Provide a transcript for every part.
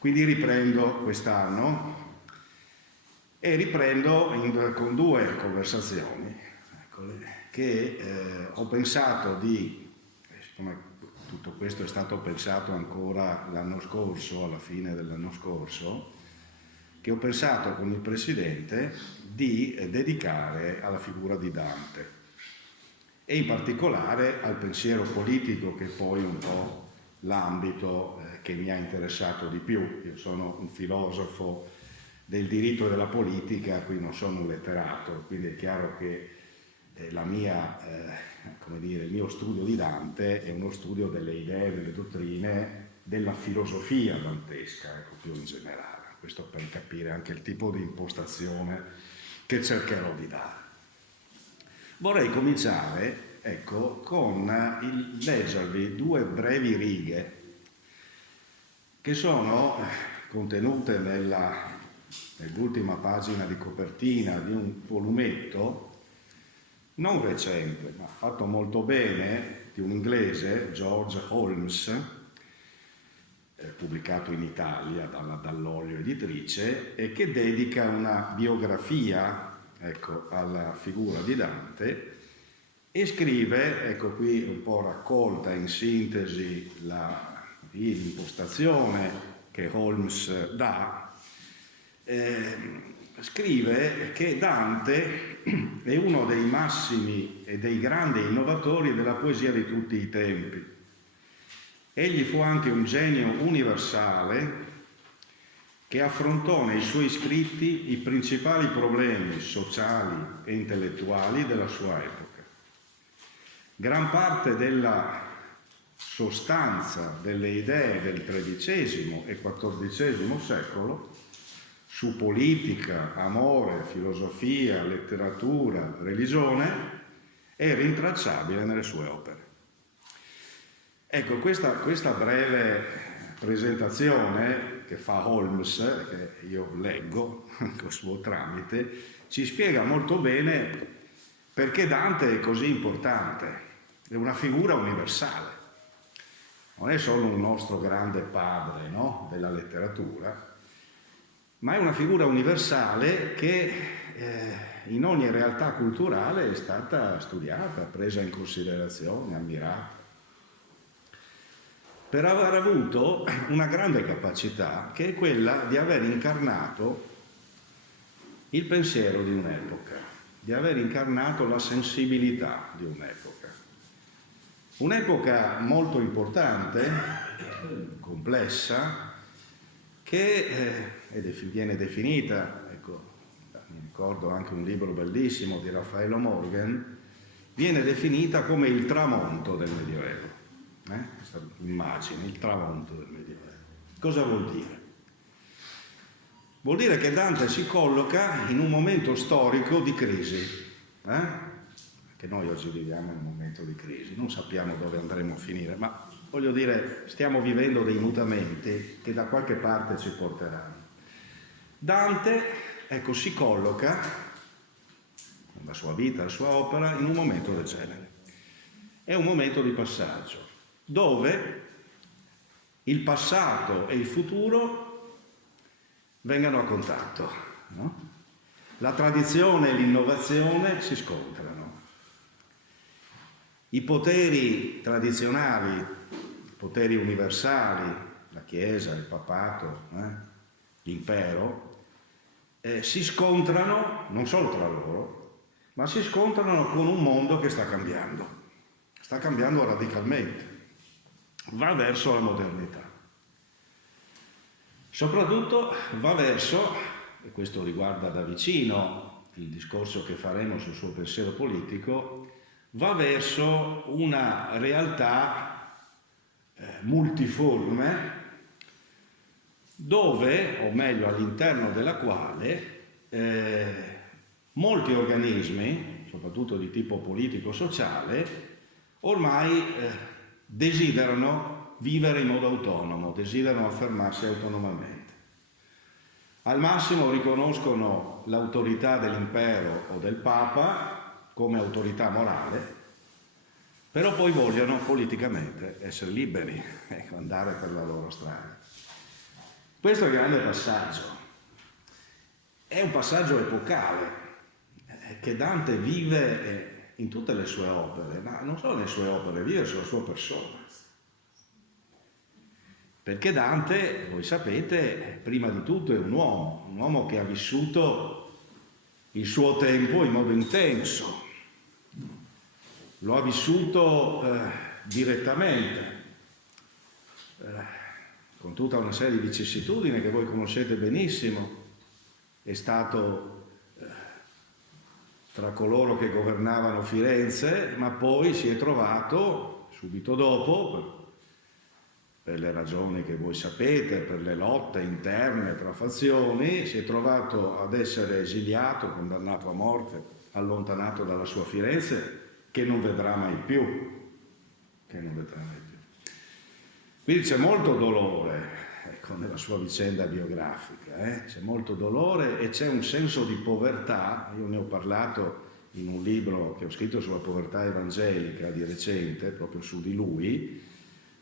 Quindi riprendo quest'anno e riprendo con due conversazioni, eccole, che ho pensato siccome tutto questo è stato pensato ancora l'anno scorso, alla fine dell'anno scorso, che ho pensato con il Presidente di dedicare alla figura di Dante e in particolare al pensiero politico, che è poi un po' l'ambito che mi ha interessato di più. Io sono un filosofo del diritto e della politica, qui non sono un letterato, quindi è chiaro che il mio studio di Dante è uno studio delle idee, delle dottrine, della filosofia dantesca, ecco, più in generale. Questo per capire anche il tipo di impostazione che cercherò di dare. Vorrei cominciare, ecco, con il leggervi due brevi righe che sono contenute nell'ultima pagina di copertina di un volumetto non recente, ma fatto molto bene, di un inglese, George Holmes, pubblicato in Italia dall'Olio Editrice, e che dedica una biografia, ecco, alla figura di Dante, e scrive, ecco qui un po' raccolta in sintesi l'impostazione che Holmes dà, scrive che Dante è uno dei massimi e dei grandi innovatori della poesia di tutti i tempi. Egli fu anche un genio universale che affrontò nei suoi scritti i principali problemi sociali e intellettuali della sua epoca. Gran parte della sostanza delle idee del XIII e XIV secolo su politica, amore, filosofia, letteratura, religione è rintracciabile nelle sue opere. Ecco, questa breve presentazione che fa Holmes, che io leggo col suo tramite, ci spiega molto bene perché Dante è così importante. È una figura universale. Non è solo un nostro grande padre, no, della letteratura, ma è una figura universale che in ogni realtà culturale è stata studiata, presa in considerazione, ammirata, per aver avuto una grande capacità, che è quella di aver incarnato il pensiero di un'epoca, di aver incarnato la sensibilità di un'epoca. Un'epoca molto importante, complessa, che viene definita, ecco, mi ricordo anche un libro bellissimo di Raffaello Morgan, viene definita come il tramonto del Medioevo. Questa immagine, il tramonto del Medioevo. Cosa vuol dire? Vuol dire che Dante si colloca in un momento storico di crisi, che noi oggi viviamo in un momento di crisi, non sappiamo dove andremo a finire, ma voglio dire, stiamo vivendo dei mutamenti che da qualche parte ci porteranno. Dante, ecco, si colloca, con la sua vita, la sua opera, in un momento del genere. È un momento di passaggio, dove il passato e il futuro vengano a contatto, no? La tradizione e l'innovazione si scontrano. I poteri tradizionali, i poteri universali, la Chiesa, il Papato, l'impero, si scontrano non solo tra loro, ma si scontrano con un mondo che sta cambiando radicalmente, va verso la modernità. Soprattutto va verso, e questo riguarda da vicino il discorso che faremo sul suo pensiero politico, va verso una realtà multiforme, dove, o meglio all'interno della quale, molti organismi, soprattutto di tipo politico-sociale, ormai desiderano vivere in modo autonomo, desiderano affermarsi autonomamente. Al massimo riconoscono l'autorità dell'impero o del Papa come autorità morale, però poi vogliono politicamente essere liberi, andare per la loro strada. Questo è il grande passaggio. È un passaggio epocale che Dante vive in tutte le sue opere, ma non solo nelle sue opere, vive sulla sua persona. Perché Dante, voi sapete, prima di tutto è un uomo che ha vissuto il suo tempo in modo intenso, lo ha vissuto direttamente, con tutta una serie di vicissitudini che voi conoscete benissimo. È stato tra coloro che governavano Firenze, ma poi si è trovato subito dopo, per le ragioni che voi sapete, per le lotte interne tra fazioni, si è trovato ad essere esiliato, condannato a morte, allontanato dalla sua Firenze, che non vedrà mai più. Quindi c'è molto dolore, ecco, nella sua vicenda biografica, c'è molto dolore e c'è un senso di povertà. Io ne ho parlato in un libro che ho scritto sulla povertà evangelica di recente, proprio su di lui,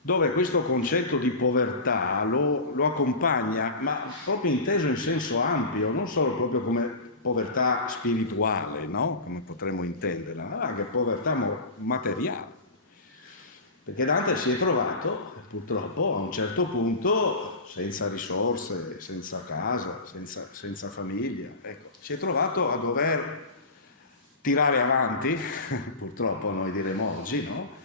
dove questo concetto di povertà lo accompagna, ma proprio inteso in senso ampio, non solo proprio come povertà spirituale, no? Come potremmo intenderla, ma anche povertà materiale. Perché Dante si è trovato, purtroppo, a un certo punto, senza risorse, senza casa, senza famiglia, ecco, si è trovato a dover tirare avanti, purtroppo noi diremo oggi, no?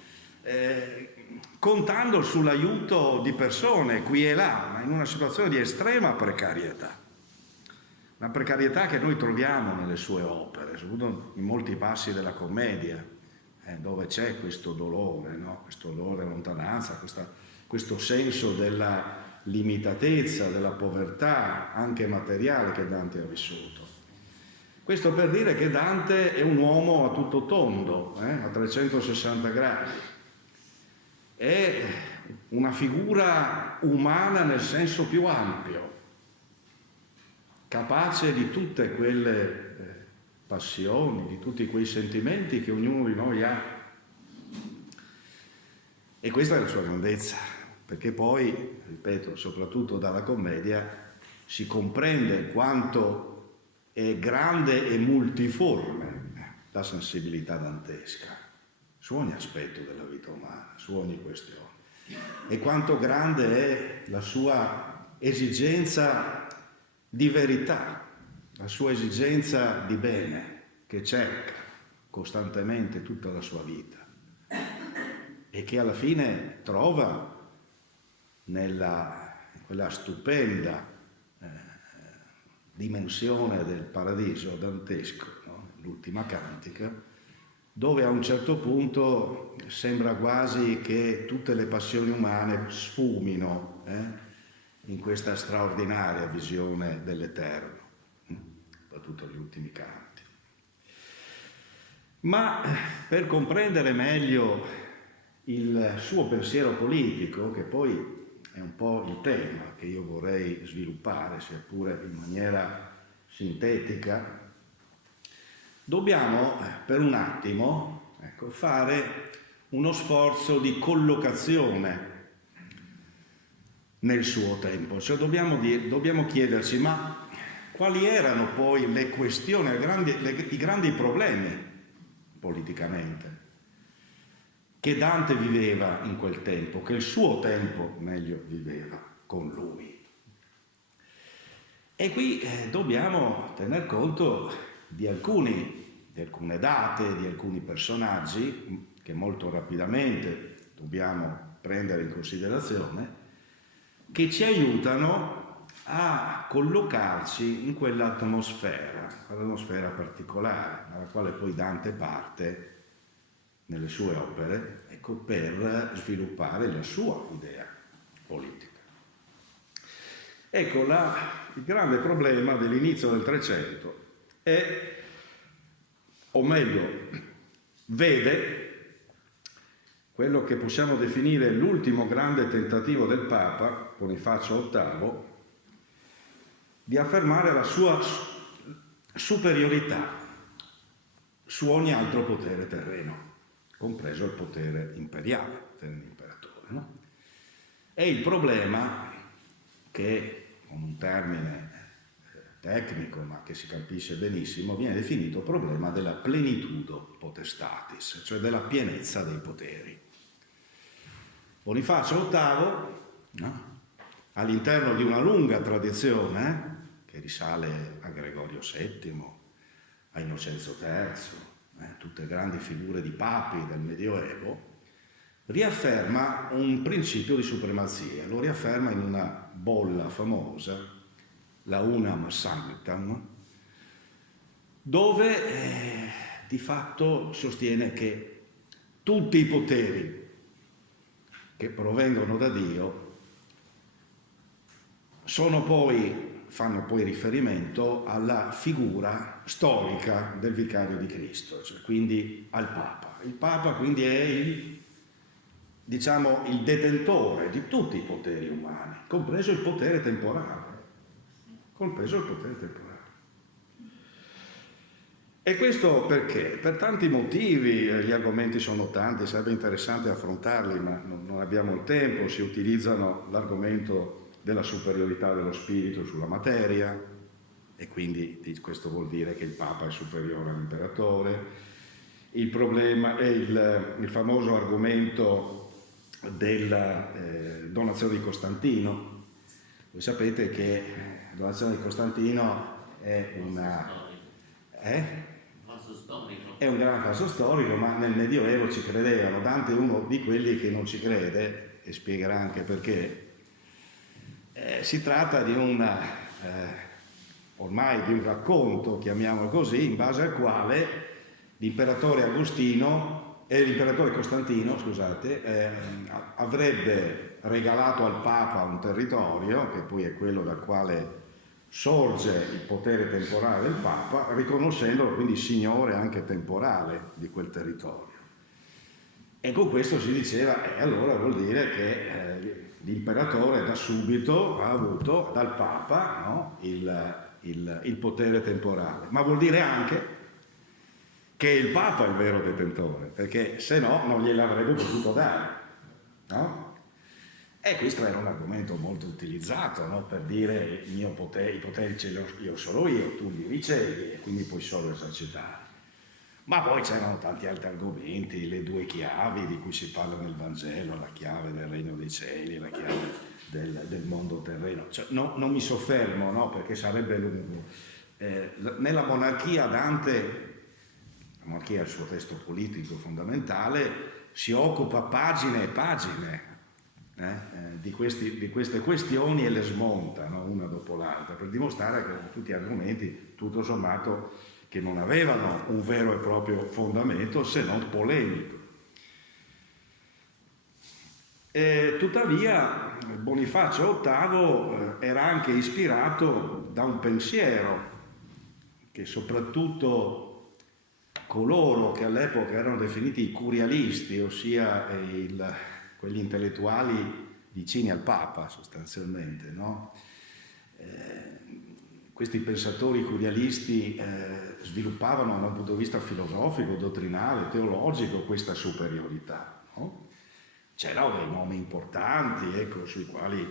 Contando sull'aiuto di persone qui e là, ma in una situazione di estrema precarietà. Una precarietà che noi troviamo nelle sue opere, soprattutto in molti passi della commedia, dove c'è questo dolore, no? Questo dolore, lontananza, questo senso della limitatezza, della povertà, anche materiale, che Dante ha vissuto. Questo per dire che Dante è un uomo a tutto tondo, a 360 gradi. È una figura umana nel senso più ampio, capace di tutte quelle passioni, di tutti quei sentimenti che ognuno di noi ha. E questa è la sua grandezza, perché poi, ripeto, soprattutto dalla commedia, si comprende quanto è grande e multiforme la sensibilità dantesca su ogni aspetto della vita umana, su ogni questione, e quanto grande è la sua esigenza di verità, la sua esigenza di bene, che cerca costantemente tutta la sua vita e che alla fine trova quella stupenda dimensione del paradiso dantesco, no? L'ultima cantica, dove a un certo punto sembra quasi che tutte le passioni umane sfumino in questa straordinaria visione dell'Eterno, soprattutto gli ultimi canti. Ma per comprendere meglio il suo pensiero politico, che poi è un po' il tema che io vorrei sviluppare, sia pure in maniera sintetica, dobbiamo per un attimo, ecco, fare uno sforzo di collocazione nel suo tempo. Cioè dobbiamo chiederci, ma quali erano poi le questioni, i grandi problemi politicamente che Dante viveva in quel tempo, che il suo tempo meglio viveva con lui. E qui dobbiamo tener conto di alcune date, di alcuni personaggi che molto rapidamente dobbiamo prendere in considerazione, che ci aiutano a collocarci in quell'atmosfera particolare, alla quale poi Dante parte nelle sue opere, ecco, per sviluppare la sua idea politica. Ecco, il grande problema dell'inizio del Trecento è, o meglio, vede quello che possiamo definire l'ultimo grande tentativo del Papa, Bonifacio VIII, di affermare la sua superiorità su ogni altro potere terreno, compreso il potere imperiale, il potere dell'imperatore, no? E il problema che con un termine tecnico ma che si capisce benissimo, viene definito problema della plenitudo potestatis, cioè della pienezza dei poteri. Bonifacio VIII, no? All'interno di una lunga tradizione che risale a Gregorio VII, a Innocenzo III, tutte grandi figure di papi del Medioevo, riafferma un principio di supremazia, lo riafferma in una bolla famosa, la Unam Sanctam, dove di fatto sostiene che tutti i poteri che provengono da Dio fanno poi riferimento alla figura storica del vicario di Cristo, cioè quindi al Papa. Il Papa quindi è il detentore di tutti i poteri umani, compreso il potere temporale. E questo perché? Per tanti motivi, gli argomenti sono tanti, sarebbe interessante affrontarli, ma non abbiamo il tempo. Si utilizzano l'argomento della superiorità dello spirito sulla materia, e quindi questo vuol dire che il Papa è superiore all'imperatore. Il problema è il famoso argomento della donazione di Costantino. Voi sapete che la donazione di Costantino è un gran falso storico, ma nel Medioevo ci credevano. Dante è uno di quelli che non ci crede, e spiegherà anche perché. Si tratta di ormai di un racconto, chiamiamolo così, in base al quale l'imperatore Costantino, avrebbe regalato al Papa un territorio, che poi è quello dal quale sorge il potere temporale del Papa, riconoscendolo quindi signore anche temporale di quel territorio. E con questo si diceva, allora vuol dire che l'imperatore da subito ha avuto dal Papa, no, il potere temporale, ma vuol dire anche che il Papa è il vero detentore, perché se no non gliel'avrebbe potuto dare, no? E questo era un argomento molto utilizzato, no? Per dire i poteri ce li ho io solo io, tu li ricevi e quindi puoi solo esercitare. Ma poi c'erano tanti altri argomenti, le due chiavi di cui si parla nel Vangelo, la chiave del regno dei cieli, la chiave del mondo terreno. Cioè, non mi soffermo, no, perché sarebbe lungo. Nella monarchia Dante, la monarchia è il suo testo politico fondamentale, si occupa pagine e pagine di queste questioni e le smonta, no, una dopo l'altra, per dimostrare che erano tutti argomenti, tutto sommato, che non avevano un vero e proprio fondamento se non polemico. Tuttavia Bonifacio VIII era anche ispirato da un pensiero che soprattutto coloro che all'epoca erano definiti i curialisti, ossia quegli intellettuali vicini al Papa sostanzialmente, no? Questi pensatori curialisti sviluppavano da un punto di vista filosofico, dottrinale, teologico questa superiorità, no? C'erano dei nomi importanti, ecco, sui quali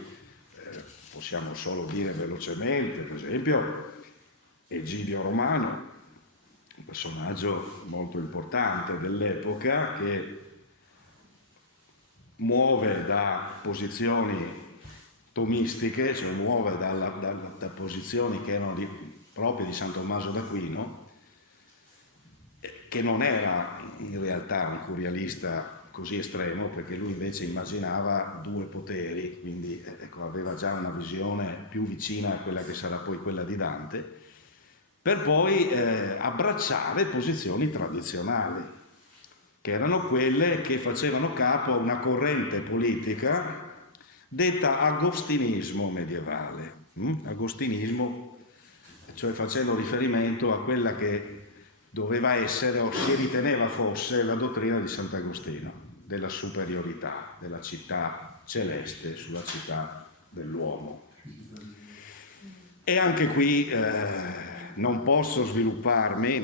possiamo solo dire velocemente, per esempio Egidio Romano, un personaggio molto importante dell'epoca che muove da posizioni tomistiche, cioè muove da posizioni che erano proprio di San Tommaso d'Aquino, che non era in realtà un curialista così estremo, perché lui invece immaginava due poteri, quindi aveva già una visione più vicina a quella che sarà poi quella di Dante, per poi abbracciare posizioni tradizionali, che erano quelle che facevano capo a una corrente politica detta agostinismo medievale. Agostinismo, cioè facendo riferimento a quella che doveva essere o si riteneva fosse la dottrina di Sant'Agostino, della superiorità della città celeste sulla città dell'uomo. E anche qui non posso svilupparmi,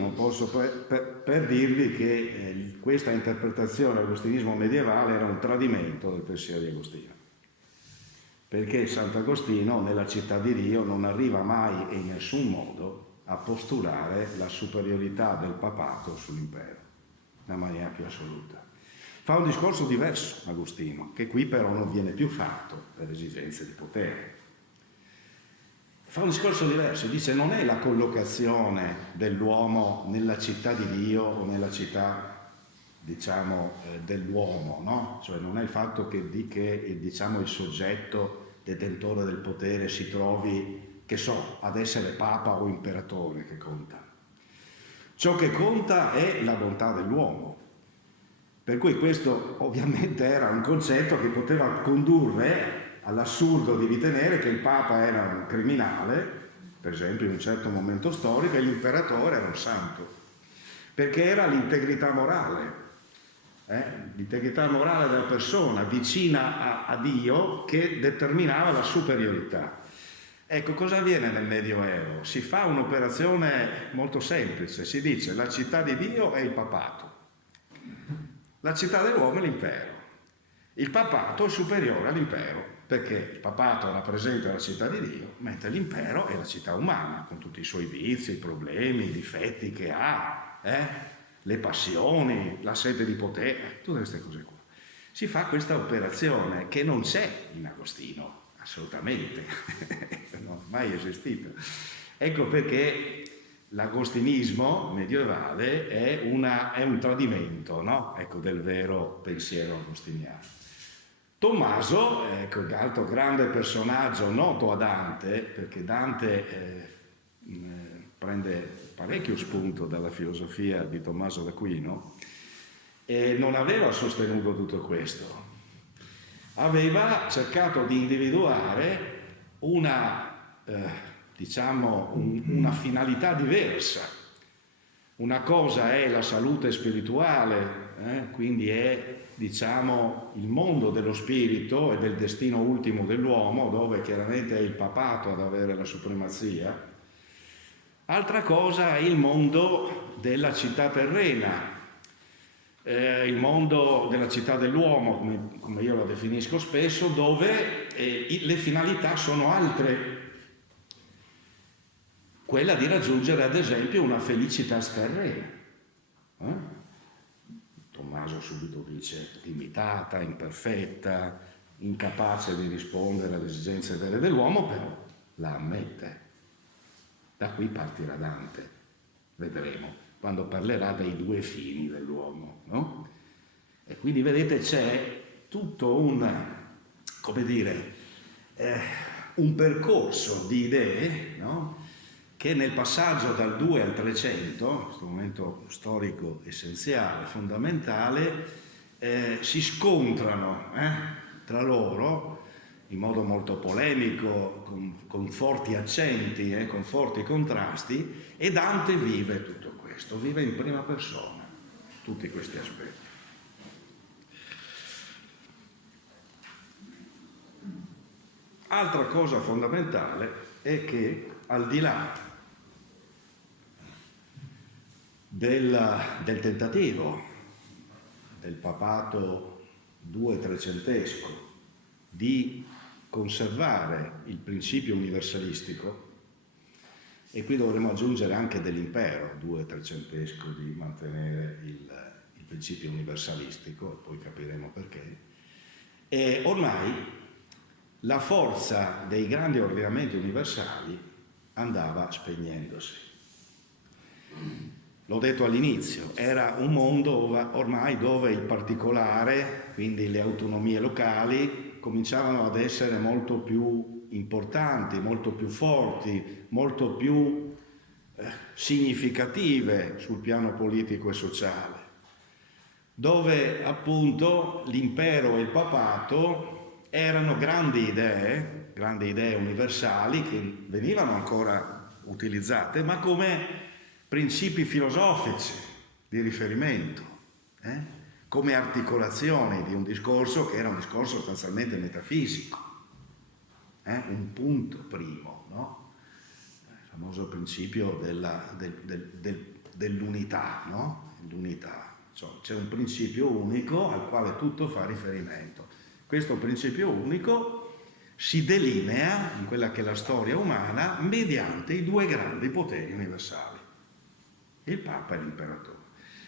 per dirvi che questa interpretazione dell'agostinismo medievale era un tradimento del pensiero di Agostino. perché Sant'Agostino nella città di Dio non arriva mai e in nessun modo a postulare la superiorità del papato sull'impero, nella maniera più assoluta. Fa un discorso diverso Agostino, che qui però non viene più fatto per esigenze di potere. Fa un discorso diverso, dice non è la collocazione dell'uomo nella città di Dio o nella città, diciamo, dell'uomo, no? Cioè non è il fatto che diciamo, il soggetto detentore del potere si trovi, che so, ad essere papa o imperatore che conta. Ciò che conta è la bontà dell'uomo. Per cui questo ovviamente era un concetto che poteva condurre all'assurdo di ritenere che il Papa era un criminale, per esempio in un certo momento storico, e l'imperatore era un santo, perché era l'integrità morale della persona vicina a Dio che determinava la superiorità. Ecco, cosa avviene nel Medioevo? Si fa un'operazione molto semplice, si dice la città di Dio è il papato, la città dell'uomo è l'impero. Il papato è superiore all'impero, perché il papato rappresenta la città di Dio, mentre l'impero è la città umana, con tutti i suoi vizi, i problemi, i difetti che ha, le passioni, la sete di potere, tutte queste cose qua. Si fa questa operazione che non c'è in Agostino, assolutamente, non è mai esistito. Ecco perché l'agostinismo medievale è un tradimento, no? Ecco, del vero pensiero agostiniano. Tommaso, ecco, altro grande personaggio noto a Dante, perché Dante prende parecchio spunto dalla filosofia di Tommaso d'Aquino, e non aveva sostenuto tutto questo. Aveva cercato di individuare una finalità diversa. Una cosa è la salute spirituale, quindi è, diciamo, il mondo dello spirito e del destino ultimo dell'uomo, dove chiaramente è il papato ad avere la supremazia. Altra cosa è il mondo della città terrena, il mondo della città dell'uomo, come io lo definisco spesso, dove le finalità sono altre. Quella di raggiungere ad esempio una felicità terrena. Tommaso subito dice limitata, imperfetta, incapace di rispondere alle esigenze vere dell'uomo, però la ammette. Da qui partirà Dante, vedremo, quando parlerà dei due fini dell'uomo, no? E quindi vedete c'è tutto un percorso di idee, no? Che nel passaggio dal 2 al 300, questo momento storico essenziale, fondamentale, si scontrano tra loro in modo molto polemico, con forti accenti, con forti contrasti, e Dante vive tutto questo, vive in prima persona tutti questi aspetti. Altra cosa fondamentale è che al di là del tentativo del papato 2-300 di conservare il principio universalistico, e qui dovremmo aggiungere anche dell'impero 2-300 di mantenere il principio universalistico, poi capiremo perché, e ormai la forza dei grandi ordinamenti universali andava spegnendosi. L'ho detto all'inizio, era un mondo ormai dove il particolare, quindi le autonomie locali, cominciavano ad essere molto più importanti, molto più forti, molto più significative sul piano politico e sociale, dove appunto l'impero e il papato erano grandi idee universali che venivano ancora utilizzate, ma come principi filosofici di riferimento, come articolazioni di un discorso che era un discorso sostanzialmente metafisico, un punto primo, no? Il famoso principio dell'unità, no? L'unità, cioè, c'è un principio unico al quale tutto fa riferimento. Questo principio unico si delinea in quella che è la storia umana mediante i due grandi poteri universali, il Papa e l'Imperatore.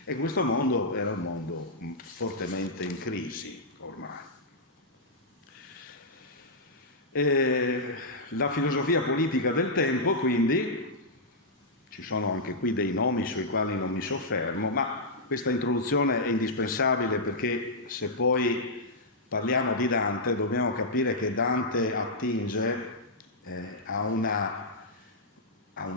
E questo mondo era un mondo fortemente in crisi ormai. La filosofia politica del tempo, quindi, ci sono anche qui dei nomi sui quali non mi soffermo, ma questa introduzione è indispensabile perché se poi parliamo di Dante dobbiamo capire che Dante attinge a una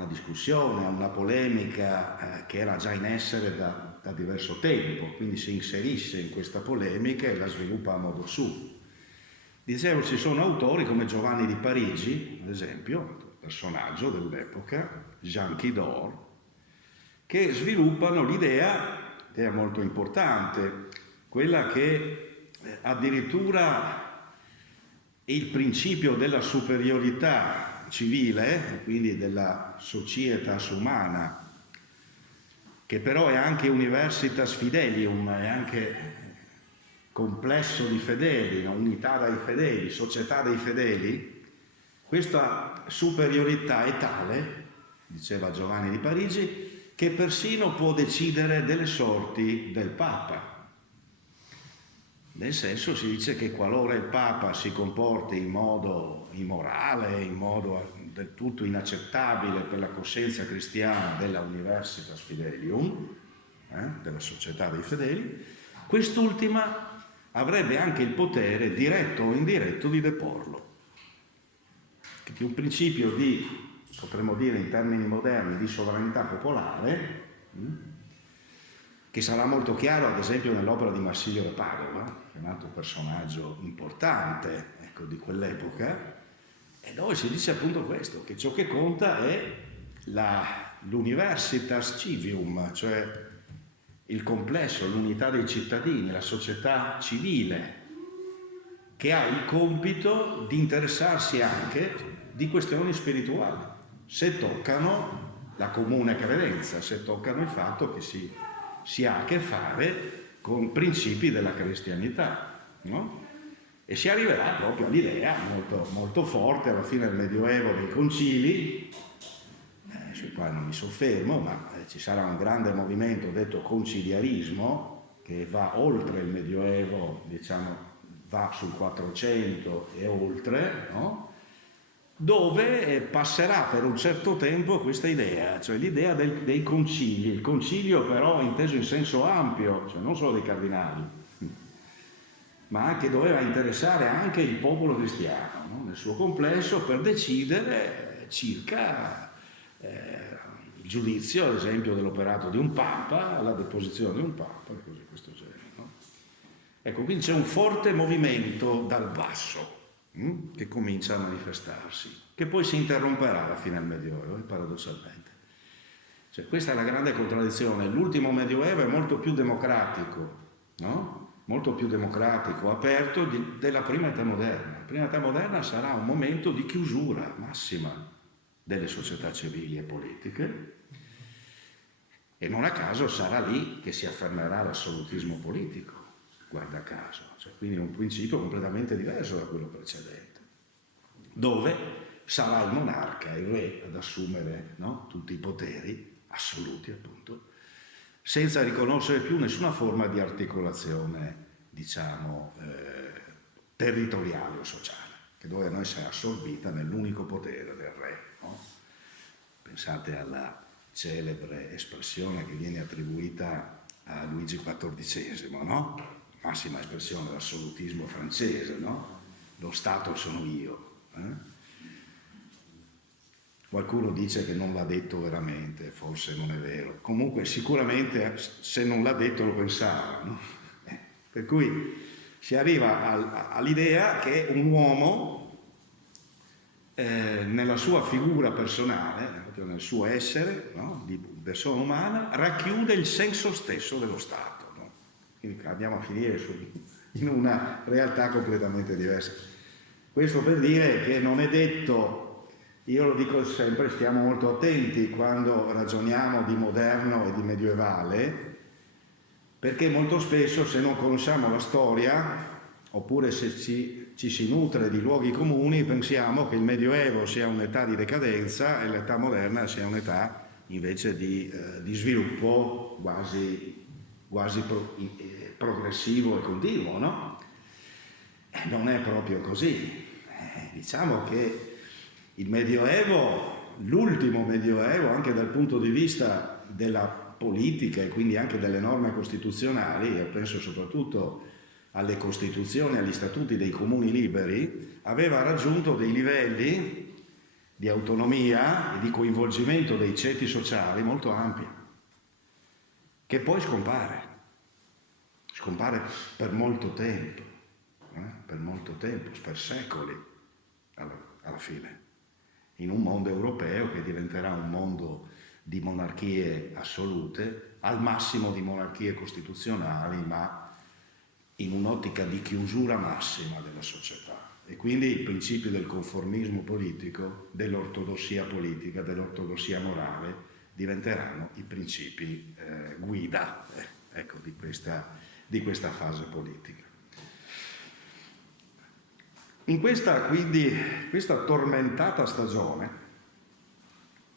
discussione, a una polemica che era già in essere da diverso tempo, quindi si inserisce in questa polemica e la sviluppa a modo suo. Dicevo, ci sono autori come Giovanni di Parigi, ad esempio, personaggio dell'epoca, Jean Quidor, che sviluppano l'idea, che è molto importante, quella che addirittura il principio della superiorità civile, quindi della societas umana, che però è anche universitas fidelium, è anche complesso di fedeli, unità dei fedeli, società dei fedeli, questa superiorità è tale, diceva Giovanni di Parigi, che persino può decidere delle sorti del Papa. Nel senso, si dice che qualora il Papa si comporti in modo immorale, in modo del tutto inaccettabile per la coscienza cristiana della Universitas Fidelium, della società dei fedeli, quest'ultima avrebbe anche il potere, diretto o indiretto, di deporlo. Quindi un principio di, potremmo dire in termini moderni, di sovranità popolare, che sarà molto chiaro ad esempio nell'opera di Marsilio da Padova, che è un altro personaggio importante, ecco, di quell'epoca, e dove si dice appunto questo, che ciò che conta è l'universitas civium, cioè il complesso, l'unità dei cittadini, la società civile, che ha il compito di interessarsi anche di questioni spirituali, se toccano la comune credenza, se toccano il fatto che si ha a che fare con principi della cristianità, no? E si arriverà proprio all'idea molto, molto forte alla fine del Medioevo dei concili, sui quali non mi soffermo, ma ci sarà un grande movimento detto conciliarismo che va oltre il Medioevo, diciamo, va sul 400 e oltre, no? Dove passerà per un certo tempo questa idea, cioè l'idea dei concili, il concilio però inteso in senso ampio, cioè non solo dei cardinali, ma anche doveva interessare anche il popolo cristiano, no? Nel suo complesso, per decidere circa il giudizio, ad esempio, dell'operato di un Papa, la deposizione di un Papa e cose di questo genere, no? Ecco, quindi c'è un forte movimento dal basso che comincia a manifestarsi, che poi si interromperà alla fine del Medioevo, paradossalmente. Cioè, questa è la grande contraddizione. L'ultimo Medioevo è molto più democratico, no? Molto più democratico, aperto della prima età moderna. La prima età moderna sarà un momento di chiusura massima delle società civili e politiche, e non a caso sarà lì che si affermerà l'assolutismo politico, guarda caso, cioè, quindi un principio completamente diverso da quello precedente, dove sarà il monarca, il re, ad assumere, no, tutti i poteri assoluti, appunto, senza riconoscere più nessuna forma di articolazione, diciamo, territoriale o sociale, che doveva essere assorbita nell'unico potere del re, no? Pensate alla celebre espressione che viene attribuita a Luigi XIV, no? Massima espressione dell'assolutismo francese, no? Lo Stato sono io. Qualcuno dice che non l'ha detto veramente, forse non è vero. Comunque sicuramente se non l'ha detto lo pensava, no? Per cui si arriva all'idea che un uomo nella sua figura personale, proprio nel suo essere, no, di persona umana, racchiude il senso stesso dello Stato, no? Quindi andiamo a finire in una realtà completamente diversa. Questo per dire che non è detto, io lo dico sempre, stiamo molto attenti quando ragioniamo di moderno e di medievale, perché molto spesso se non conosciamo la storia, oppure se ci ci si nutre di luoghi comuni, pensiamo che il Medioevo sia un'età di decadenza e l'età moderna sia un'età invece di sviluppo quasi progressivo e continuo, no? Non è proprio così. Diciamo che il Medioevo, l'ultimo Medioevo, anche dal punto di vista della politica e quindi anche delle norme costituzionali, e penso soprattutto alle costituzioni, agli statuti dei comuni liberi, aveva raggiunto dei livelli di autonomia e di coinvolgimento dei ceti sociali molto ampi, che poi scompare per molto tempo, per secoli, alla fine, in un mondo europeo che diventerà un mondo di monarchie assolute, al massimo di monarchie costituzionali, ma in un'ottica di chiusura massima della società. E quindi i principi del conformismo politico, dell'ortodossia politica, dell'ortodossia morale diventeranno i principi guida ecco, di questa fase politica. In questa tormentata stagione,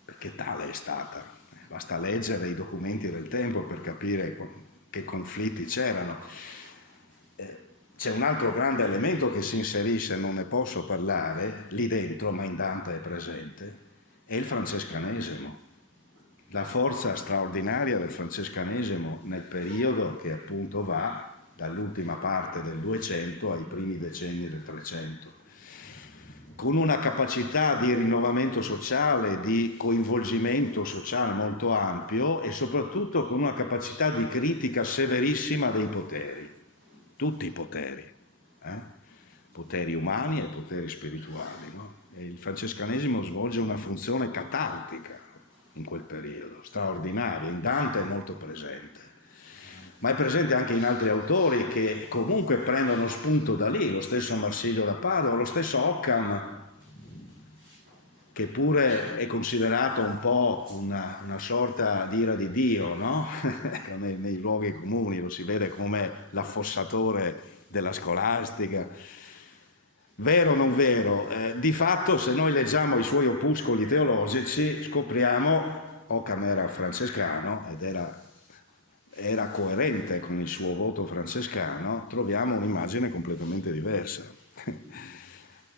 perché tale è stata, basta leggere i documenti del tempo per capire che conflitti c'erano. C'è un altro grande elemento che si inserisce, non ne posso parlare, lì dentro, ma in Dante è presente, è il francescanesimo. La forza straordinaria del francescanesimo nel periodo che appunto va dall'ultima parte del 200 ai primi decenni del 300, con una capacità di rinnovamento sociale, di coinvolgimento sociale molto ampio e soprattutto con una capacità di critica severissima dei poteri. Tutti i poteri, poteri umani e poteri spirituali, no? E il francescanesimo svolge una funzione catartica in quel periodo, straordinaria. In Dante è molto presente, ma è presente anche in altri autori che comunque prendono spunto da lì, lo stesso Marsilio da Padova, lo stesso Occam, che pure è considerato un po' una sorta d'ira di Dio, no? nei luoghi comuni, lo si vede come l'affossatore della scolastica. Vero o non vero? Di fatto, se noi leggiamo i suoi opuscoli teologici, scopriamo, Occam era francescano ed era coerente con il suo voto francescano, troviamo un'immagine completamente diversa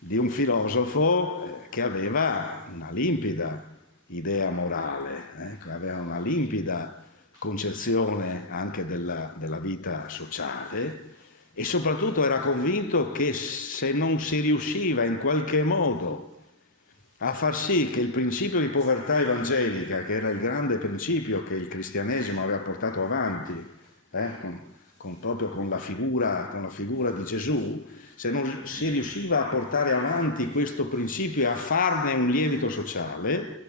di un filosofo che aveva una limpida idea morale, che aveva una limpida concezione anche della vita sociale e soprattutto era convinto che se non si riusciva in qualche modo a far sì che il principio di povertà evangelica, che era il grande principio che il cristianesimo aveva portato avanti, proprio con la figura di Gesù, se non si riusciva a portare avanti questo principio e a farne un lievito sociale,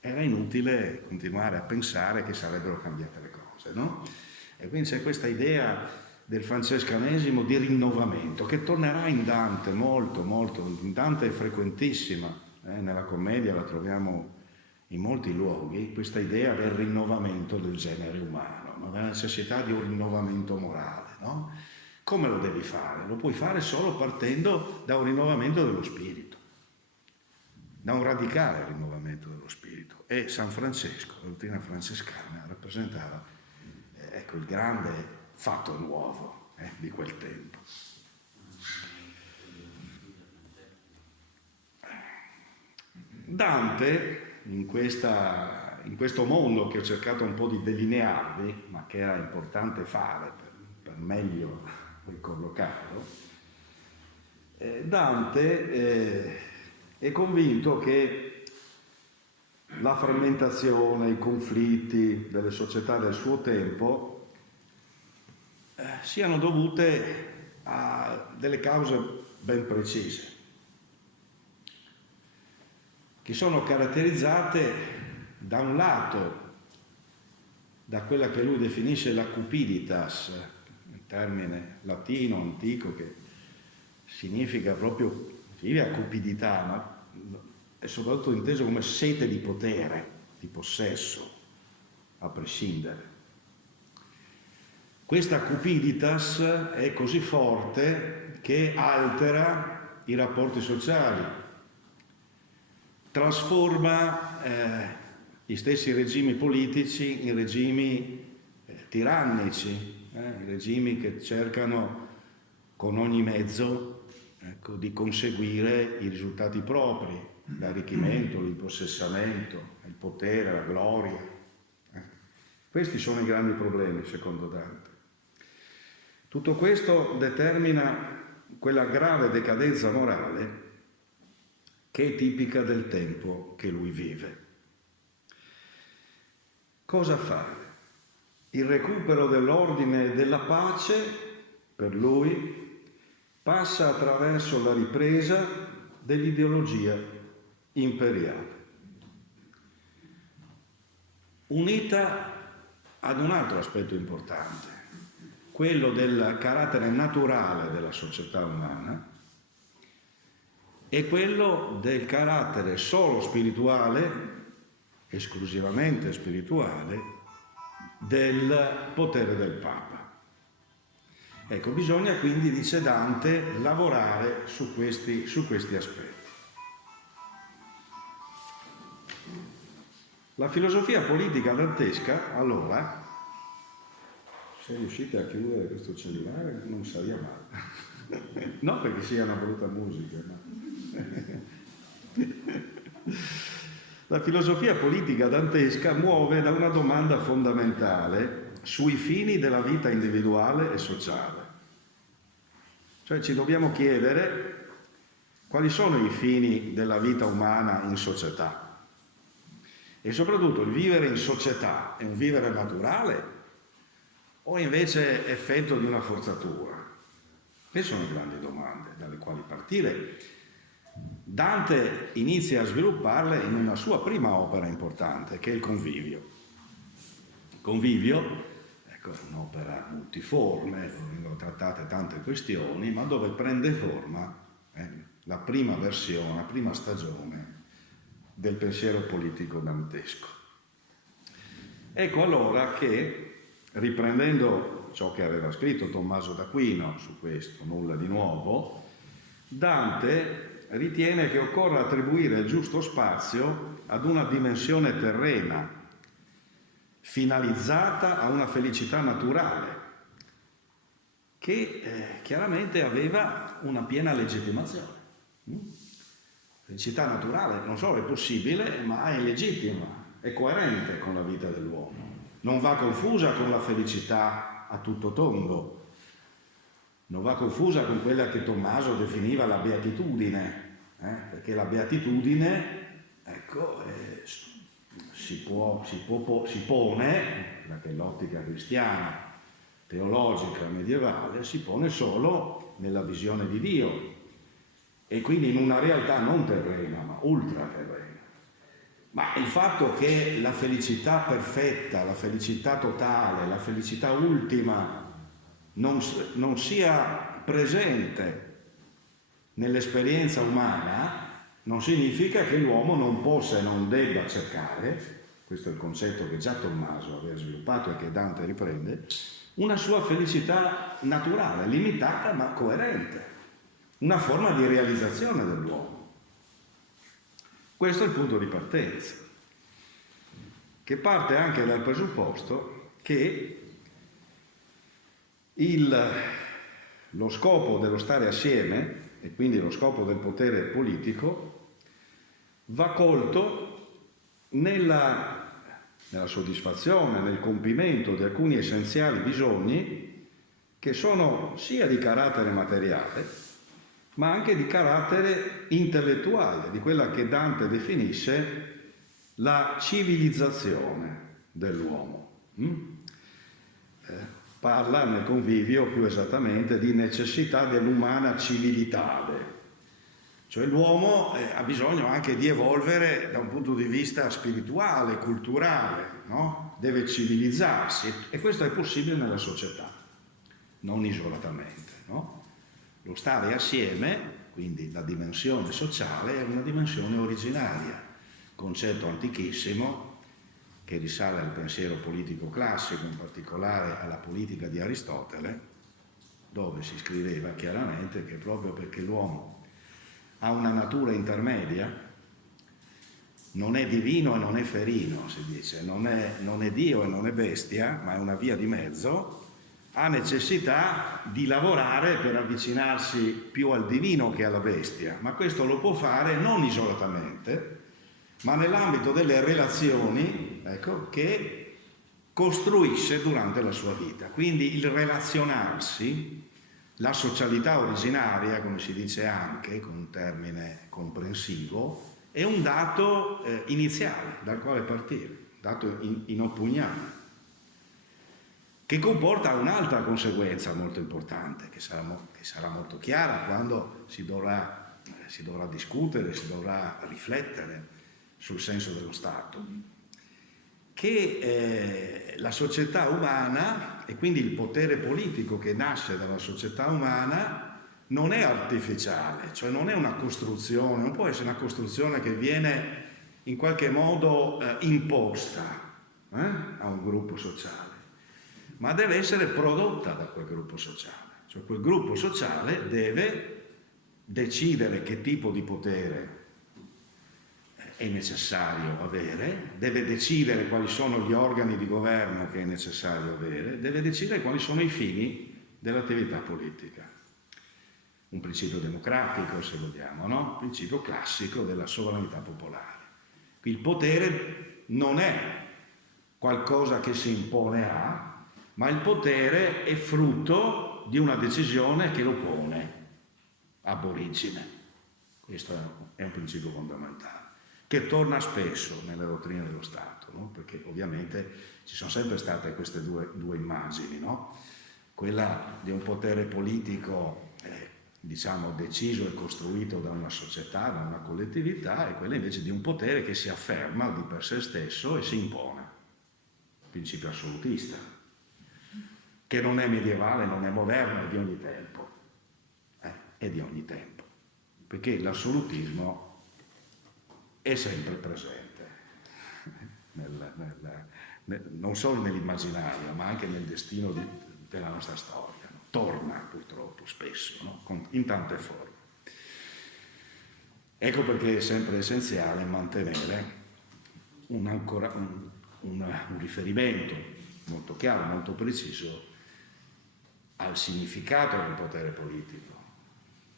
era inutile continuare a pensare che sarebbero cambiate le cose, no? E quindi c'è questa idea del francescanesimo di rinnovamento che tornerà in Dante molto, in Dante è frequentissima, nella commedia la troviamo in molti luoghi, questa idea del rinnovamento del genere umano, ma la necessità di un rinnovamento morale, no? Come lo devi fare? Lo puoi fare solo partendo da un rinnovamento dello spirito, da un radicale rinnovamento dello spirito. E San Francesco, la dottrina francescana, rappresentava il grande fatto nuovo di quel tempo. Dante, in questo mondo che ho cercato un po' di delinearvi, ma che era importante fare per meglio ricollocarlo, Dante è convinto che la frammentazione, i conflitti delle società del suo tempo siano dovute a delle cause ben precise, che sono caratterizzate da un lato da quella che lui definisce la cupiditas, termine latino antico che significa cupidità, ma è soprattutto inteso come sete di potere, di possesso, a prescindere. Questa cupiditas è così forte che altera i rapporti sociali, trasforma gli stessi regimi politici in regimi tirannici, in regimi che cercano con ogni mezzo, ecco, di conseguire i risultati propri, l'arricchimento, l'impossessamento, il potere, la gloria. Questi sono i grandi problemi, secondo Dante. Tutto questo determina quella grave decadenza morale che è tipica del tempo che lui vive. Cosa fare? Il recupero dell'ordine e della pace, per lui, passa attraverso la ripresa dell'ideologia imperiale, unita ad un altro aspetto importante, quello del carattere naturale della società umana e quello del carattere solo spirituale, esclusivamente spirituale, del potere del Papa. Ecco, bisogna quindi, dice Dante, lavorare su questi aspetti. La filosofia politica dantesca, allora, se riuscite a chiudere questo cellulare non sarebbe male. Non perché sia una brutta musica, ma... La filosofia politica dantesca muove da una domanda fondamentale sui fini della vita individuale e sociale. Cioè ci dobbiamo chiedere quali sono i fini della vita umana in società. E soprattutto il vivere in società è un vivere naturale o invece effetto di una forzatura? Queste sono le grandi domande dalle quali partire. Dante inizia a svilupparle in una sua prima opera importante, che è il Convivio. Il Convivio, ecco, è un'opera multiforme, dove vengono trattate tante questioni, ma dove prende forma la prima versione, la prima stagione del pensiero politico dantesco. Ecco allora che, riprendendo ciò che aveva scritto Tommaso d'Aquino su questo, nulla di nuovo, Dante ritiene che occorra attribuire il giusto spazio ad una dimensione terrena, finalizzata a una felicità naturale, che chiaramente aveva una piena legittimazione. Felicità naturale non solo è possibile, ma è legittima, è coerente con la vita dell'uomo. Non va confusa con la felicità a tutto tondo, non va confusa con quella che Tommaso definiva la beatitudine, perché la beatitudine, ecco, si pone, perché l'ottica cristiana, teologica, medievale, si pone solo nella visione di Dio e quindi in una realtà non terrena, ma ultraterrena. Ma il fatto che la felicità perfetta, la felicità totale, la felicità ultima non sia presente nell'esperienza umana non significa che l'uomo non possa e non debba cercare, questo è il concetto che già Tommaso aveva sviluppato e che Dante riprende, una sua felicità naturale, limitata ma coerente, una forma di realizzazione dell'uomo. Questo è il punto di partenza, che parte anche dal presupposto che lo scopo dello stare assieme, e quindi lo scopo del potere politico, va colto nella soddisfazione, nel compimento di alcuni essenziali bisogni che sono sia di carattere materiale, ma anche di carattere intellettuale, di quella che Dante definisce la civilizzazione dell'uomo. Parla nel Convivio più esattamente di necessità dell'umana civilitade, cioè l'uomo ha bisogno anche di evolvere da un punto di vista spirituale, culturale, no? Deve civilizzarsi e questo è possibile nella società, non isolatamente, no? Lo stare assieme, quindi la dimensione sociale, è una dimensione originaria, concetto antichissimo che risale al pensiero politico classico, in particolare alla politica di Aristotele, dove si scriveva chiaramente che proprio perché l'uomo ha una natura intermedia, non è divino e non è ferino, si dice, non è Dio e non è bestia, ma è una via di mezzo, ha necessità di lavorare per avvicinarsi più al divino che alla bestia, ma questo lo può fare non isolatamente, ma nell'ambito delle relazioni, ecco, che costruisce durante la sua vita. Quindi il relazionarsi, la socialità originaria, come si dice anche con un termine comprensivo, è un dato iniziale dal quale partire, dato inoppugnabile, che comporta un'altra conseguenza molto importante, che sarà molto chiara quando si dovrà discutere, si dovrà riflettere sul senso dello Stato, che la società umana, e quindi il potere politico che nasce dalla società umana, non è artificiale, cioè non è una costruzione, non può essere una costruzione che viene in qualche modo imposta a un gruppo sociale, ma deve essere prodotta da quel gruppo sociale, cioè quel gruppo sociale deve decidere che tipo di potere è necessario avere, deve decidere quali sono gli organi di governo che è necessario avere, deve decidere quali sono i fini dell'attività politica. Un principio democratico, se vogliamo, no? Principio classico della sovranità popolare. Il potere non è qualcosa che si impone a, ma il potere è frutto di una decisione che lo pone ab origine. Questo è un principio fondamentale, che torna spesso nelle dottrine dello Stato, no? Perché ovviamente ci sono sempre state queste due immagini, no? Quella di un potere politico diciamo deciso e costruito da una società, da una collettività, e quella invece di un potere che si afferma di per sé stesso e si impone, principio assolutista, che non è medievale, non è moderno, è di ogni tempo, è di ogni tempo, perché l'assolutismo è sempre presente, non solo nell'immaginario, ma anche nel destino della nostra storia. Torna purtroppo spesso, no? In tante forme. Ecco perché è sempre essenziale mantenere un riferimento molto chiaro, molto preciso al significato del potere politico,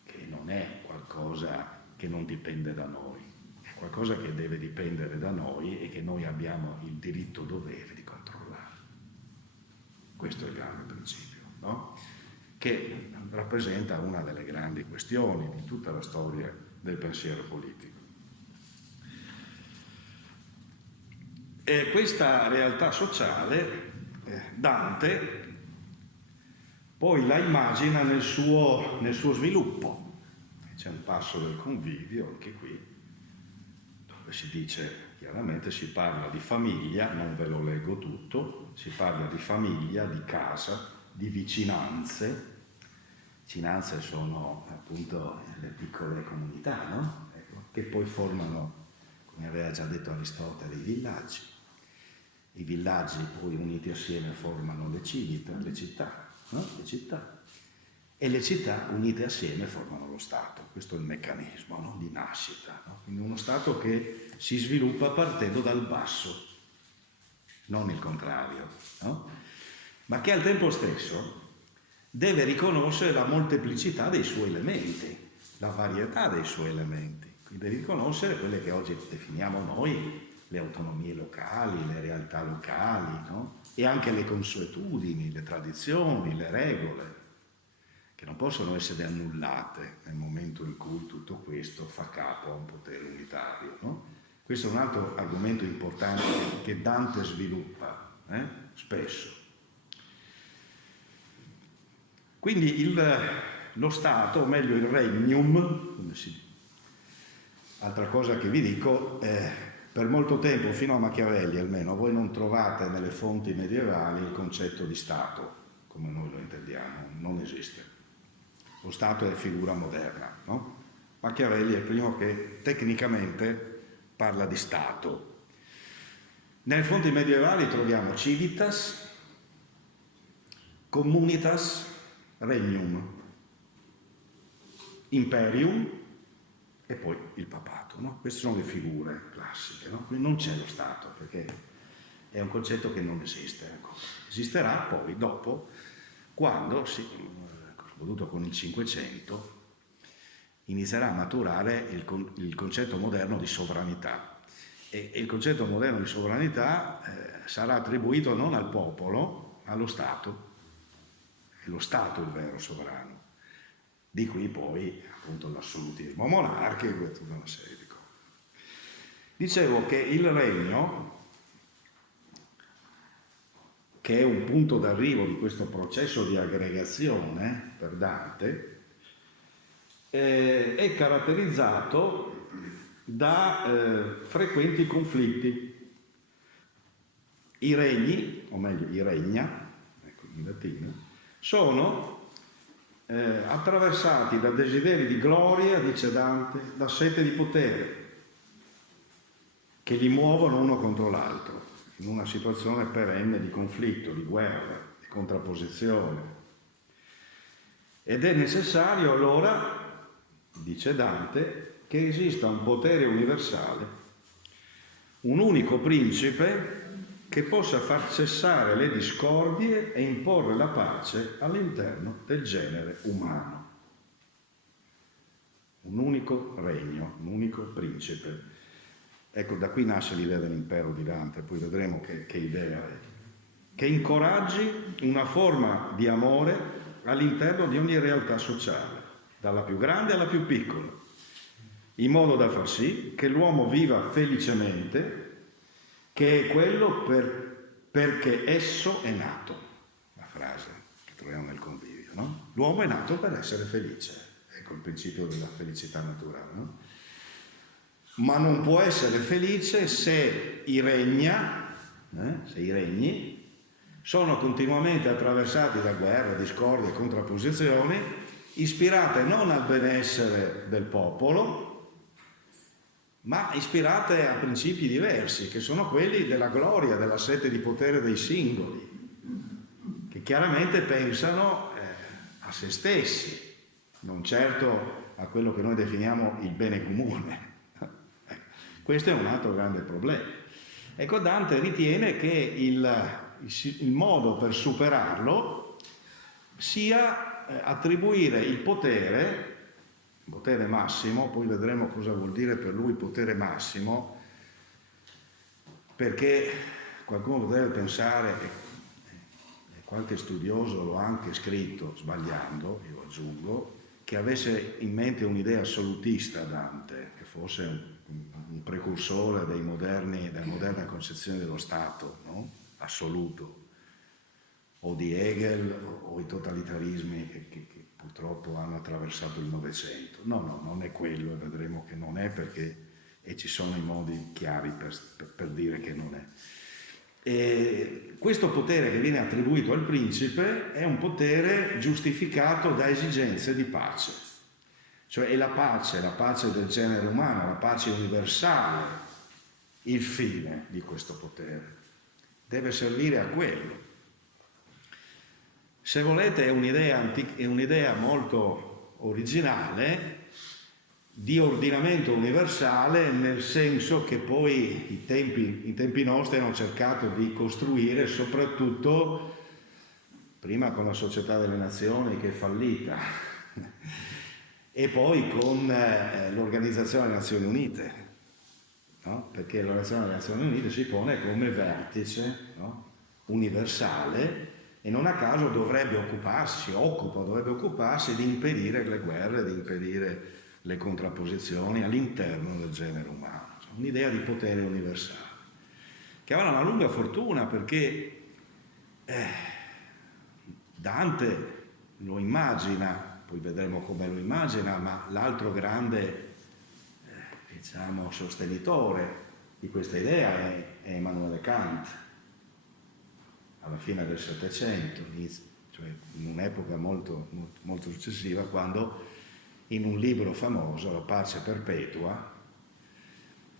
che non è qualcosa che non dipende da noi, è qualcosa che deve dipendere da noi e che noi abbiamo il diritto-dovere di controllare. Questo è il grande principio, no? Che rappresenta una delle grandi questioni di tutta la storia del pensiero politico. E questa realtà sociale Dante poi la immagina nel suo sviluppo. C'è un passo del Convivio, anche qui, dove si dice chiaramente, si parla di famiglia, non ve lo leggo tutto, si parla di famiglia, di casa, di vicinanze. Vicinanze sono appunto le piccole comunità, no? Ecco, che poi formano, come aveva già detto Aristotele, i villaggi. I villaggi poi uniti assieme formano le città, no? Le città. E le città unite assieme formano lo Stato. Questo è il meccanismo, no? Di nascita, no? Quindi uno Stato che si sviluppa partendo dal basso, non il contrario, no? Ma che al tempo stesso deve riconoscere la molteplicità dei suoi elementi, la varietà dei suoi elementi, quindi deve riconoscere quelle che oggi definiamo noi le autonomie locali, le realtà locali, no? E anche le consuetudini, le tradizioni, le regole, che non possono essere annullate nel momento in cui tutto questo fa capo a un potere unitario, no? Questo è un altro argomento importante che Dante sviluppa spesso. Quindi lo Stato, o meglio il regnum, altra cosa che vi dico, per molto tempo, fino a Machiavelli almeno, voi non trovate nelle fonti medievali il concetto di Stato, come noi lo intendiamo, non esiste. Lo Stato è figura moderna, no? Machiavelli è il primo che tecnicamente parla di Stato. Nelle fonti medievali troviamo civitas, communitas, regnum, imperium, e poi il papato, no? Queste sono le figure classiche, no? Quindi non c'è lo Stato, perché è un concetto che non esiste ancora. Esisterà poi dopo, quando, soprattutto con il Cinquecento, inizierà a maturare il concetto moderno di sovranità. E il concetto moderno di sovranità sarà attribuito non al popolo, allo Stato. È lo Stato il vero sovrano. Di qui poi appunto l'assolutismo monarchico e tutta una serie di cose. Dicevo che il regno, che è un punto d'arrivo di questo processo di aggregazione per Dante, è caratterizzato da frequenti conflitti. I regni, o meglio i regna, ecco in latino, sono attraversati da desideri di gloria, dice Dante, da sete di potere, che li muovono uno contro l'altro, in una situazione perenne di conflitto, di guerra, di contrapposizione. Ed è necessario allora, dice Dante, che esista un potere universale, un unico principe che possa far cessare le discordie e imporre la pace all'interno del genere umano. Un unico regno, un unico principe. Ecco, da qui nasce l'idea dell'impero di Dante, poi vedremo che idea è. Che incoraggi una forma di amore all'interno di ogni realtà sociale, dalla più grande alla più piccola, in modo da far sì che l'uomo viva felicemente, che è quello perché esso è nato, la frase che troviamo nel Convivio, no? L'uomo è nato per essere felice, ecco il principio della felicità naturale, no? Ma non può essere felice se i regni sono continuamente attraversati da guerre, discordie, contrapposizioni, ispirate non al benessere del popolo, ma ispirate a principi diversi, che sono quelli della gloria, della sete di potere dei singoli, che chiaramente pensano a se stessi, non certo a quello che noi definiamo il bene comune. Questo è un altro grande problema. Ecco, Dante ritiene che il modo per superarlo sia attribuire il potere massimo, poi vedremo cosa vuol dire per lui potere massimo, perché qualcuno potrebbe pensare, e qualche studioso lo ha anche scritto, sbagliando, io aggiungo, che avesse in mente un'idea assolutista Dante, che fosse un precursore della moderna concezione dello Stato, no? Assoluto, o di Hegel o i totalitarismi che purtroppo hanno attraversato il Novecento. No, non è quello, e vedremo che non è, e ci sono i modi chiari per dire che non è. E questo potere che viene attribuito al principe è un potere giustificato da esigenze di pace, cioè è la pace del genere umano, la pace universale, il fine di questo potere. Deve servire a quello. Se volete è un'idea molto originale di ordinamento universale, nel senso che poi i tempi nostri hanno cercato di costruire, soprattutto prima con la Società delle Nazioni che è fallita e poi con l'Organizzazione delle Nazioni Unite, no? Perché l'Organizzazione delle Nazioni Unite si pone come vertice, no? Universale, e non a caso dovrebbe occuparsi di impedire le guerre, di impedire le contrapposizioni all'interno del genere umano. Un'idea di potere universale, che avrà una lunga fortuna, perché Dante lo immagina, poi vedremo come lo immagina, ma l'altro grande sostenitore di questa idea è Immanuel Kant, alla fine del Settecento, cioè in un'epoca molto, molto successiva, quando in un libro famoso, La pace perpetua,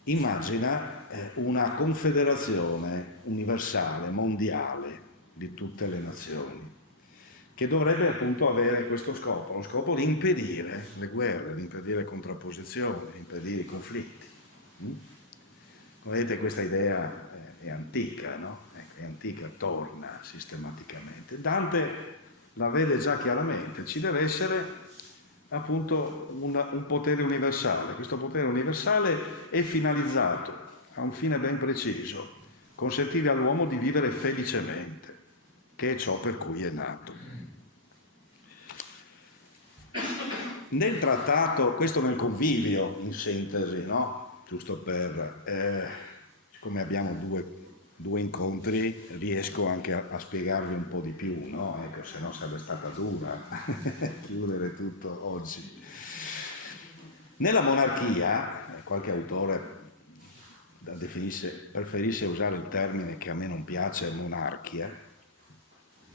immagina una confederazione universale, mondiale, di tutte le nazioni, che dovrebbe appunto avere questo scopo, lo scopo di impedire le guerre, di impedire le contrapposizioni, di impedire i conflitti. Come vedete, questa idea è antica, no? È antica, torna sistematicamente. Dante la vede già chiaramente, ci deve essere appunto un potere universale. Questo potere universale è finalizzato a un fine ben preciso, consentire all'uomo di vivere felicemente, che è ciò per cui è nato. Nel trattato, questo nel convivio, in sintesi, no? Giusto per, siccome abbiamo due incontri, riesco anche a spiegarvi un po' di più, no? Ecco, se no sarebbe stata dura chiudere tutto oggi. Nella monarchia, qualche autore preferisce usare il termine che a me non piace, monarchia.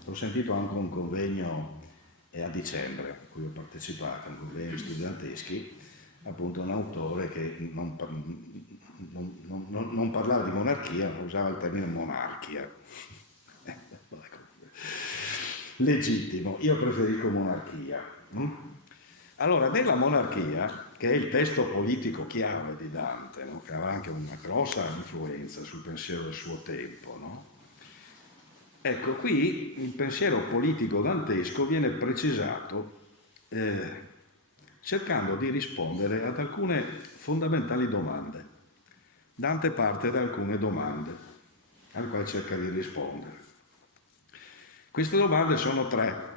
Ho sentito anche un convegno a dicembre, a cui ho partecipato, un convegno studenteschi, appunto un autore che non parlava di monarchia, ma usava il termine monarchia. Legittimo, io preferisco monarchia. Allora, nella monarchia, che è il testo politico chiave di Dante, no? Che aveva anche una grossa influenza sul pensiero del suo tempo, no? Ecco, qui il pensiero politico dantesco viene precisato cercando di rispondere ad alcune fondamentali domande. Dante parte da alcune domande alle quali cerca di rispondere. Queste domande sono tre.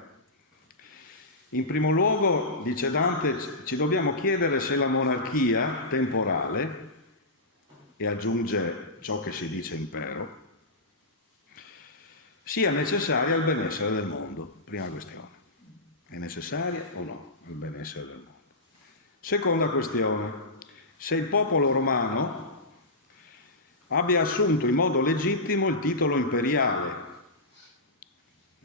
In primo luogo, dice Dante, ci dobbiamo chiedere se la monarchia temporale, e aggiunge ciò che si dice impero, sia necessaria al benessere del mondo. Prima questione. È necessaria o no al benessere del mondo? Seconda questione. Se il popolo romano abbia assunto in modo legittimo il titolo imperiale.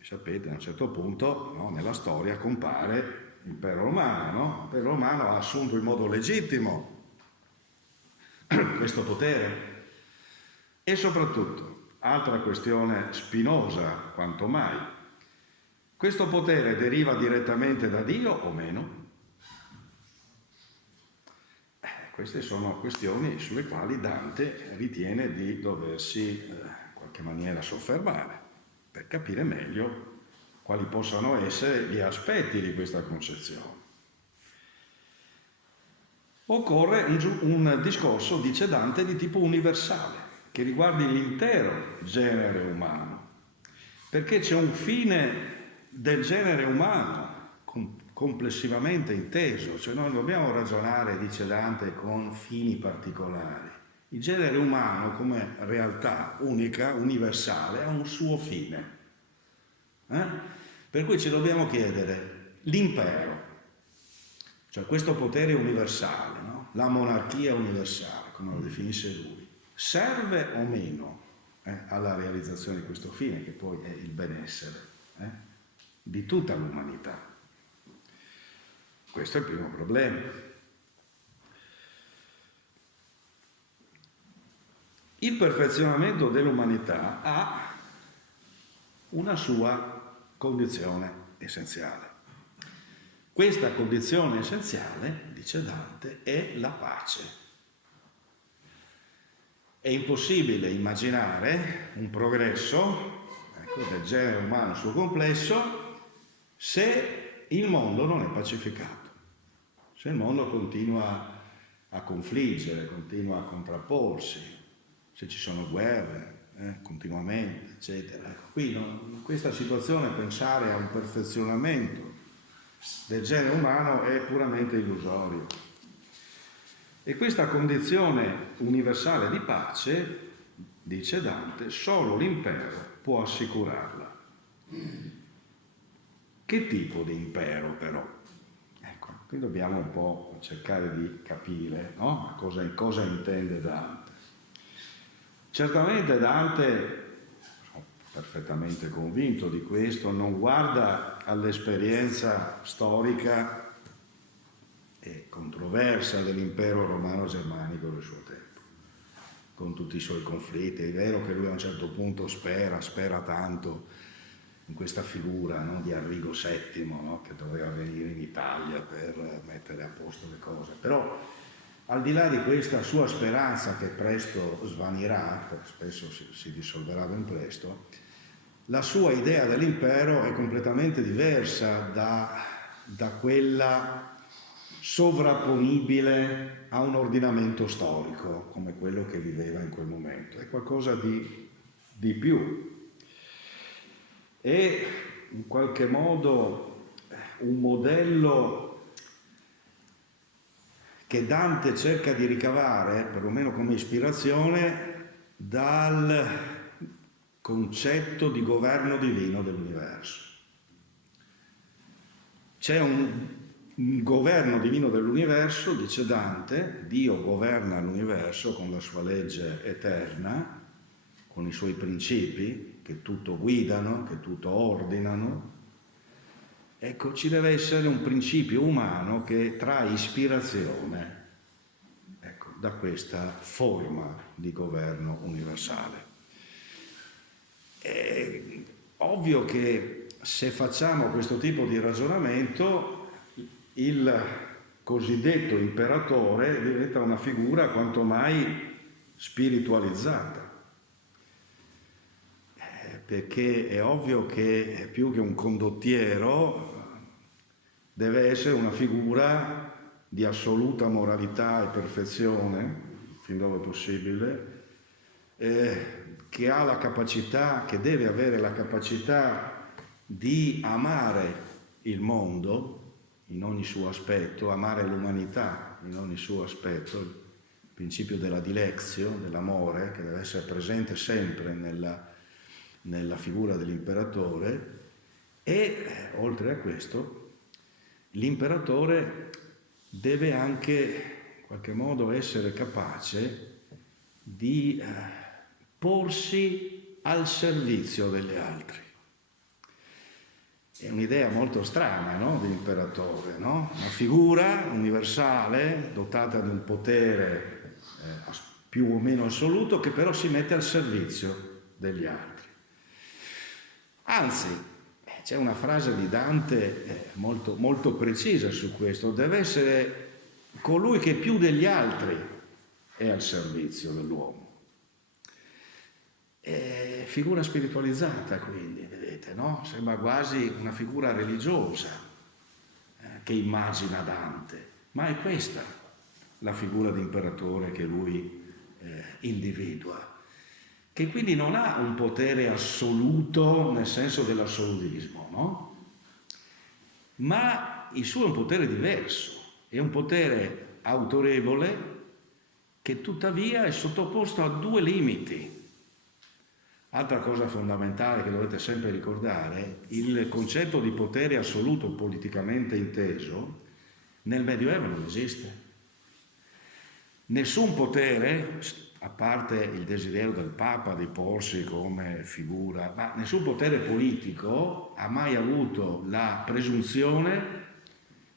Sapete, a un certo punto, no, nella storia compare l'impero romano, no? L'impero romano ha assunto in modo legittimo questo potere. E soprattutto, altra questione spinosa quanto mai, questo potere deriva direttamente da Dio o meno? Queste sono questioni sulle quali Dante ritiene di doversi in qualche maniera soffermare per capire meglio quali possano essere gli aspetti di questa concezione. Occorre un discorso, dice Dante, di tipo universale, che riguardi l'intero genere umano, perché c'è un fine del genere umano complessivamente inteso, cioè noi dobbiamo ragionare, dice Dante, con fini particolari. Il genere umano come realtà unica, universale, ha un suo fine. Per cui ci dobbiamo chiedere l'impero, cioè questo potere universale, no? La monarchia universale, come lo definisce lui, serve o meno alla realizzazione di questo fine, che poi è il benessere di tutta l'umanità. Questo è il primo problema. Il perfezionamento dell'umanità ha una sua condizione essenziale. Questa condizione essenziale, dice Dante, è la pace. È impossibile immaginare un progresso del genere umano nel suo complesso se il mondo non è pacificato, se il mondo continua a confliggere, continua a contrapporsi, se ci sono guerre continuamente, eccetera. Qui in questa situazione pensare a un perfezionamento del genere umano è puramente illusorio. E questa condizione universale di pace, dice Dante, solo l'impero può assicurarla. Che tipo di impero però? Ecco, qui dobbiamo un po' cercare di capire, no? cosa intende Dante. Certamente Dante, sono perfettamente convinto di questo, non guarda all'esperienza storica e controversa dell'impero romano-germanico del suo tempo, con tutti i suoi conflitti. È vero che lui a un certo punto spera tanto in questa figura, no, di Arrigo VII, no, che doveva venire in Italia per mettere a posto le cose. Però al di là di questa sua speranza che presto svanirà, perché spesso si dissolverà ben presto, la sua idea dell'impero è completamente diversa da quella sovrapponibile a un ordinamento storico come quello che viveva in quel momento. È qualcosa di più. È in qualche modo un modello che Dante cerca di ricavare, perlomeno come ispirazione, dal concetto di governo divino dell'universo. C'è un governo divino dell'universo, dice Dante, Dio governa l'universo con la sua legge eterna, con i suoi principi che tutto guidano, che tutto ordinano. Ecco, ci deve essere un principio umano che trae ispirazione, ecco, da questa forma di governo universale. È ovvio che se facciamo questo tipo di ragionamento, il cosiddetto imperatore diventa una figura quanto mai spiritualizzata. Perché è ovvio che più che un condottiero deve essere una figura di assoluta moralità e perfezione, fin dove possibile, che ha la capacità, che deve avere la capacità di amare il mondo in ogni suo aspetto, amare l'umanità in ogni suo aspetto, il principio della dilexio, dell'amore, che deve essere presente sempre nella figura dell'imperatore. E oltre a questo l'imperatore deve anche in qualche modo essere capace di porsi al servizio degli altri. È un'idea molto strana, no? Dell'imperatore, no? Una figura universale dotata di un potere più o meno assoluto, che però si mette al servizio degli altri. Anzi, c'è una frase di Dante molto, molto precisa su questo: deve essere colui che più degli altri è al servizio dell'uomo. È figura spiritualizzata, quindi, vedete, no? Sembra quasi una figura religiosa che immagina Dante, ma è questa la figura di imperatore che lui individua, che quindi non ha un potere assoluto nel senso dell'assolutismo, no? Ma il suo è un potere diverso, è un potere autorevole che tuttavia è sottoposto a due limiti. Altra cosa fondamentale che dovete sempre ricordare: il concetto di potere assoluto politicamente inteso nel Medioevo non esiste. Nessun potere, a parte il desiderio del Papa di porsi come figura, ma nessun potere politico ha mai avuto la presunzione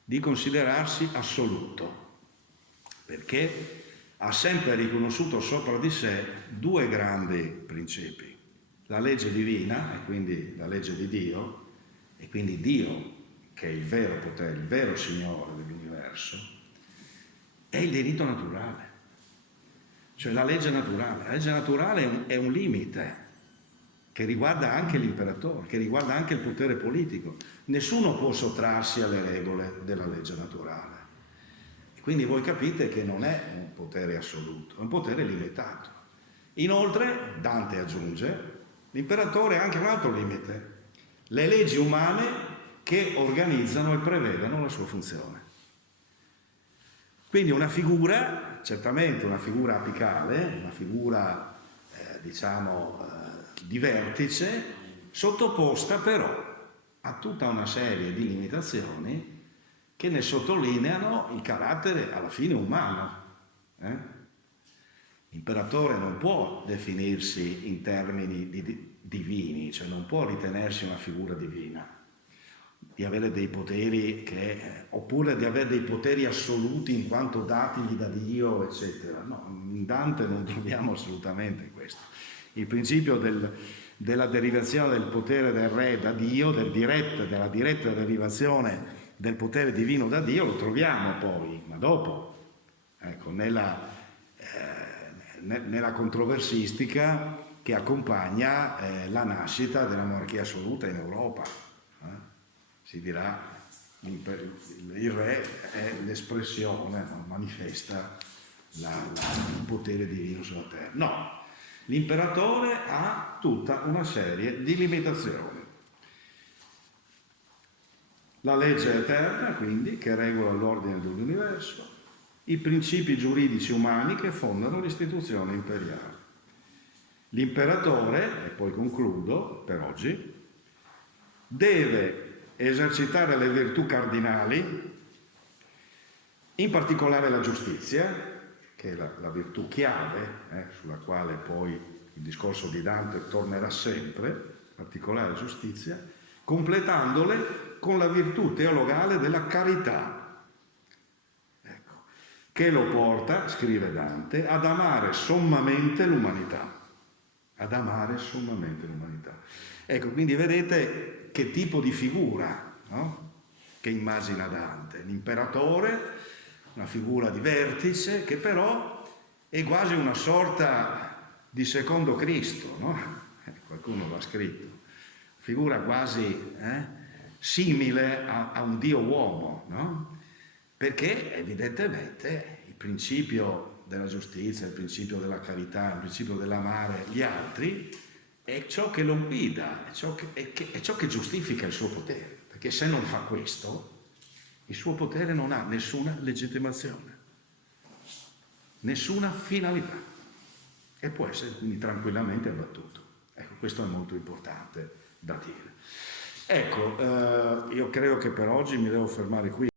di considerarsi assoluto, perché ha sempre riconosciuto sopra di sé due grandi principi: la legge divina, e quindi la legge di Dio, e quindi Dio, che è il vero potere, il vero Signore dell'universo, e il diritto naturale. Cioè la legge naturale. La legge naturale è un limite che riguarda anche l'imperatore, che riguarda anche il potere politico. Nessuno può sottrarsi alle regole della legge naturale. E quindi voi capite che non è un potere assoluto, è un potere limitato. Inoltre, Dante aggiunge, l'imperatore ha anche un altro limite: le leggi umane che organizzano e prevedono la sua funzione. Quindi una figura, certamente una figura apicale, una figura di vertice, sottoposta però a tutta una serie di limitazioni che ne sottolineano il carattere alla fine umano. L'imperatore non può definirsi in termini divini, cioè non può ritenersi una figura divina, di avere dei poteri oppure di avere dei poteri assoluti in quanto datigli da Dio, eccetera. No, in Dante non troviamo assolutamente questo. Il principio della derivazione del potere del re da Dio, della diretta derivazione del potere divino da Dio, lo troviamo poi, ma dopo, ecco, nella controversistica che accompagna la nascita della monarchia assoluta in Europa. Si dirà il re è l'espressione, manifesta il potere divino sulla terra. No, l'imperatore ha tutta una serie di limitazioni. La legge eterna, quindi, che regola l'ordine dell'universo, i principi giuridici umani che fondano l'istituzione imperiale. L'imperatore, e poi concludo per oggi, deve esercitare le virtù cardinali, in particolare la giustizia, che è la virtù chiave, sulla quale poi il discorso di Dante tornerà sempre, particolare giustizia, completandole con la virtù teologale della carità, ecco, che lo porta, scrive Dante, ad amare sommamente l'umanità. Ad amare sommamente l'umanità. Ecco, quindi vedete che tipo di figura, no? Che immagina Dante. L'imperatore, una figura di vertice, che però è quasi una sorta di secondo Cristo, no? Qualcuno l'ha scritto. Figura quasi simile a un Dio uomo, no? Perché evidentemente il principio della giustizia, il principio della carità, il principio dell'amare gli altri è ciò che lo guida, è ciò che giustifica il suo potere. Perché se non fa questo, il suo potere non ha nessuna legittimazione, nessuna finalità e può essere quindi tranquillamente abbattuto. Ecco, questo è molto importante da dire. Ecco, io credo che per oggi mi devo fermare qui.